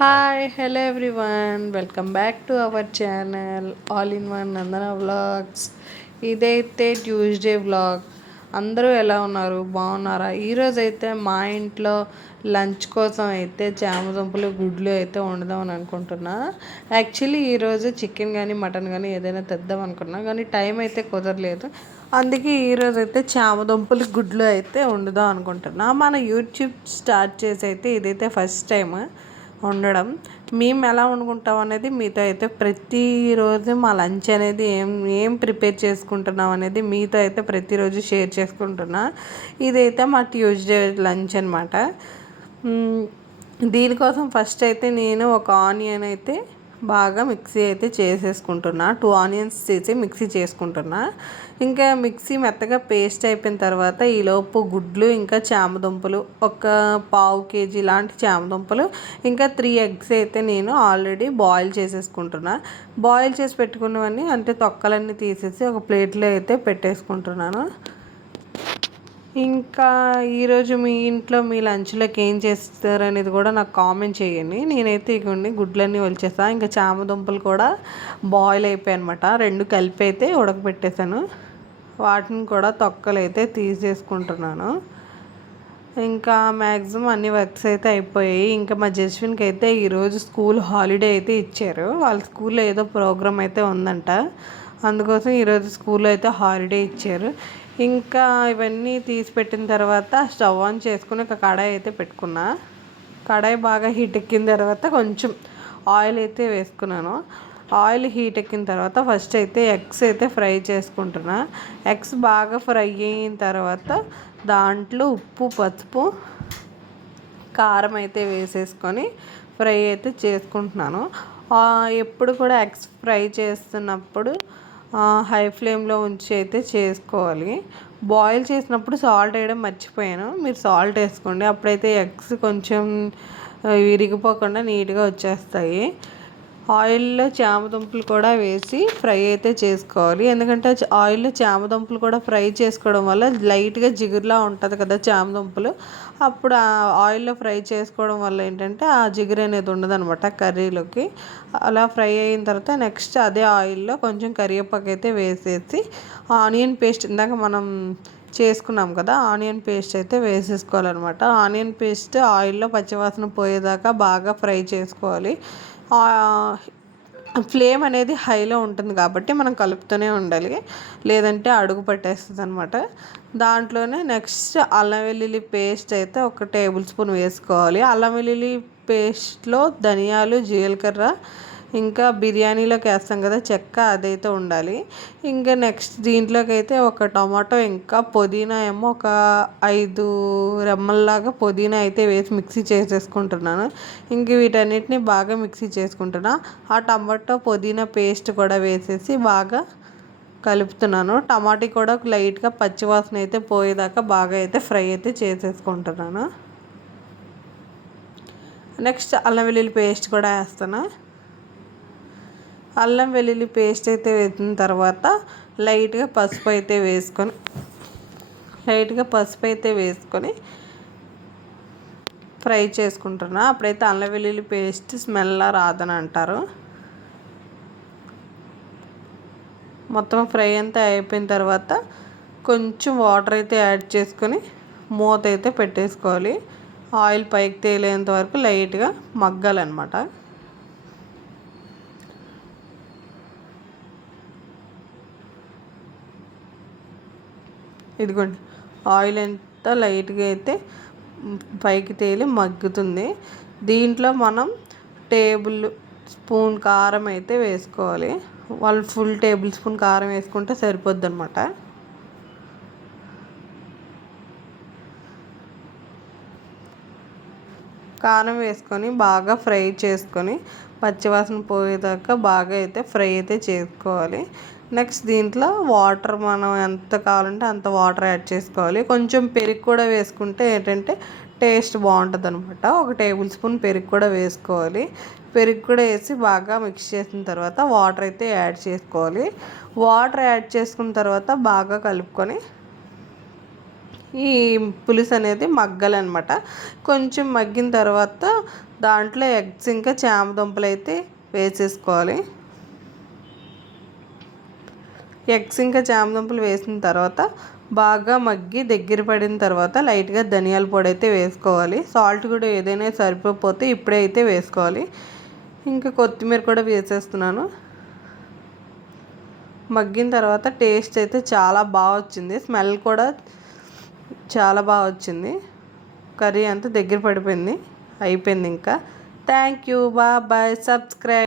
Hi hello everyone welcome back to our channel all in one Nandana vlogs ఇదైతే Tuesday vlog అందరూ ఎలా ఉన్నారు? బాగున్నారా? ఈరోజు అయితే మా ఇంట్లో లంచ్ కోసం అయితే చామదుంపలు గుడ్లు అయితే వండుదాం అని అనుకుంటున్నా. యాక్చువల్లీ ఈరోజు చికెన్ కానీ మటన్ కానీ ఏదైనా తెద్దాం అనుకున్నా కానీ టైం అయితే కుదరలేదు. అందుకే ఈరోజు అయితే చామదుంపలు గుడ్లు అయితే వండుదాం అనుకుంటున్నా. మన యూట్యూబ్ స్టార్ట్ చేసి అయితే ఇదైతే ఫస్ట్ టైం వండడం మేము ఎలా వండుకుంటాం అనేది మీతో అయితే ప్రతిరోజు మా లంచ్ అనేది ఏం ఏం ప్రిపేర్ చేసుకుంటున్నాం అనేది మీతో అయితే ప్రతిరోజు షేర్ చేసుకుంటున్నా. ఇదైతే మా ట్యూస్డే లంచ్ అనమాట దీనికోసం ఫస్ట్ అయితే నేను ఒక ఆనియన్ అయితే బాగా మిక్సీ అయితే చేసేసుకుంటున్నా. టూ ఆనియన్స్ చేసి మిక్సీ చేసుకుంటున్నా. ఇంకా మిక్సీ మెత్తగా పేస్ట్ అయిపోయిన తర్వాత ఈలోపు గుడ్లు ఇంకా చామదుంపలు ఒక పావు కేజీ లాంటి చామదుంపలు ఇంకా త్రీ ఎగ్స్ అయితే నేను ఆల్రెడీ బాయిల్ చేసేసుకుంటున్నా. బాయిల్ చేసి పెట్టుకున్నవన్నీ అంటే తొక్కలన్నీ తీసేసి ఒక ప్లేట్లో అయితే పెట్టేసుకుంటున్నాను. ఇంకా ఈరోజు మీ ఇంట్లో మీ లంచ్లోకి ఏం చేస్తారు అనేది కూడా నాకు కామెంట్ చేయండి. నేనైతే ఇవ్వండి గుడ్లన్నీ వచ్చేసాను ఇంకా చామ దుంపలు కూడా బాయిల్ అయిపోయాయి అనమాట రెండు కలిపి అయితే ఉడకబెట్టేశాను వాటిని కూడా తొక్కలు అయితే తీసేసుకుంటున్నాను. ఇంకా మ్యాక్సిమం అన్ని వర్క్స్ అయితే అయిపోయాయి. ఇంకా మా జస్విన్కి అయితే ఈరోజు స్కూల్ హాలిడే అయితే ఇచ్చారు. వాళ్ళ స్కూల్లో ఏదో ప్రోగ్రామ్ అయితే ఉందంట. అందుకోసం ఈరోజు స్కూల్లో అయితే హాలిడే ఇచ్చారు. ఇంకా ఇవన్నీ తీసి పెట్టిన తర్వాత స్టవ్ ఆన్ చేసుకుని ఒక కడాయి అయితే పెట్టుకున్నా. కడాయి బాగా హీట్ ఎక్కిన తర్వాత కొంచెం ఆయిల్ అయితే వేసుకున్నాను. ఆయిల్ హీట్ ఎక్కిన తర్వాత ఫస్ట్ అయితే ఎగ్స్ అయితే ఫ్రై చేసుకుంటున్నా. ఎగ్స్ బాగా ఫ్రై అయిన తర్వాత దాంట్లో ఉప్పు పసుపు కారం అయితే వేసేసుకొని ఫ్రై అయితే చేసుకుంటున్నాను. ఎప్పుడు కూడా ఎగ్స్ ఫ్రై చేస్తున్నప్పుడు హై ఫ్లేమ్లో ఉంచి అయితే చేసుకోవాలి. బాయిల్ చేసినప్పుడు సాల్ట్ వేయడం మర్చిపోయాను. మీరు సాల్ట్ వేసుకోండి. అప్పుడైతే ఎగ్స్ కొంచెం విరిగిపోకుండా నీట్గా వచ్చేస్తాయి. ఆయిల్లో చామదుంపలు కూడా వేసి ఫ్రై అయితే చేసుకోవాలి. ఎందుకంటే ఆయిల్లో చామదుంపలు కూడా ఫ్రై చేసుకోవడం వల్ల లైట్గా జిగురులా ఉంటుంది కదా చామదుంపలు. అప్పుడు ఆ ఆయిల్లో ఫ్రై చేసుకోవడం వల్ల ఏంటంటే ఆ జిగురు అనేది ఉండదనమాట కర్రీలోకి. అలా ఫ్రై అయిన తర్వాత నెక్స్ట్ అదే ఆయిల్లో కొంచెం కరివేపాకు అయితే వేసేసి ఆనియన్ పేస్ట్ ఇందాక మనం చేసుకున్నాం కదా ఆనియన్ పేస్ట్ అయితే వేసేసుకోవాలన్నమాట. ఆనియన్ పేస్ట్ ఆయిల్లో పచ్చివాసన పోయేదాకా బాగా ఫ్రై చేసుకోవాలి. ఫ్లేమ్ అనేది హైలో ఉంటుంది కాబట్టి మనం కలుపుతూనే ఉండాలి. లేదంటే అడుగు పట్టేస్తుంది అనమాట దాంట్లోనే నెక్స్ట్ అల్లం వెల్లుల్లి పేస్ట్ అయితే ఒక టేబుల్ స్పూన్ వేసుకోవాలి. అల్లం వెల్లుల్లి పేస్ట్లో ధనియాలు జీలకర్ర ఇంకా బిర్యానీలోకి వేస్తాం కదా చెక్క అదైతే ఉండాలి. ఇంకా నెక్స్ట్ దీంట్లోకి అయితే ఒక టమాటో ఇంకా పుదీనా ఏమో ఒక ఐదు రెమ్మల్లాగా పుదీనా అయితే వేసి మిక్సీ చేసేసుకుంటున్నాను. ఇంక వీటన్నిటిని బాగా మిక్సీ చేసుకుంటున్నా. ఆ టమాటో పుదీనా పేస్ట్ కూడా వేసేసి బాగా కలుపుతున్నాను. టమాటీ కూడా లైట్గా పచ్చివాసన అయితే పోయేదాకా బాగా అయితే ఫ్రై అయితే చేసేసుకుంటున్నాను. నెక్స్ట్ అల్లం వెల్లుల్లి పేస్ట్ కూడా వేస్తాను. అల్లం వెల్లుల్లి పేస్ట్ అయితే వేసిన తర్వాత లైట్గా పసుపు అయితే వేసుకొని లైట్గా పసుపు అయితే వేసుకొని ఫ్రై చేసుకుంటున్నా. అప్పుడైతే అల్లం వెల్లుల్లి పేస్ట్ స్మెల్ రాదని అంటారు. మొత్తం ఫ్రై అంతా అయిపోయిన తర్వాత కొంచెం వాటర్ అయితే యాడ్ చేసుకొని మూత అయితే పెట్టేసుకోవాలి. ఆయిల్ పైకి తేలేంత వరకు లైట్గా మగ్గాలన్నమాట. ఇదిగోండి. ఆయిల్ ఎంత లైట్గా అయితే పైకి తేలి మగ్గుతుంది. దీంట్లో మనం టేబుల్ స్పూన్ కారం అయితే వేసుకోవాలి. వాళ్ళు ఫుల్ టేబుల్ స్పూన్ కారం వేసుకుంటే సరిపోద్ది అనమాట కారం వేసుకొని బాగా ఫ్రై చేసుకొని పచ్చివాసన పోయేదాకా బాగా అయితే ఫ్రై అయితే చేసుకోవాలి. నెక్స్ట్ దీంట్లో వాటర్ మనం ఎంత కావాలంటే అంత వాటర్ యాడ్ చేసుకోవాలి. కొంచెం పెరుగు కూడా వేసుకుంటే ఏంటంటే టేస్ట్ బాగుంటుంది అనమాట ఒక టేబుల్ స్పూన్ పెరుగు కూడా వేసుకోవాలి. పెరుగు కూడా వేసి బాగా మిక్స్ చేసిన తర్వాత వాటర్ అయితే యాడ్ చేసుకోవాలి. వాటర్ యాడ్ చేసుకున్న తర్వాత బాగా కలుపుకొని ఈ పులుసు అనేది మగ్గాలన్నమాట. కొంచెం మగ్గిన తర్వాత దాంట్లో ఎగ్స్ ఇంకా చామదుంపలు అయితే వేసేసుకోవాలి. ఎగ్స్ ఇంకా చామదుంపలు వేసిన తర్వాత బాగా మగ్గి దగ్గర పడిన తర్వాత లైట్గా ధనియాల పొడి అయితే వేసుకోవాలి. సాల్ట్ కూడా ఏదైనా సరిపోతే ఇప్పుడే అయితే వేసుకోవాలి. ఇంకా కొత్తిమీర కూడా వేసేస్తున్నాను. మగ్గిన తర్వాత టేస్ట్ అయితే చాలా బాగా వచ్చింది. స్మెల్ కూడా చాలా బాగా వచ్చింది. కర్రీ అంతా దగ్గర పడిపోయింది. అయిపోయింది ఇంకా. Thank you. బాయ్. సబ్స్క్రైబ్.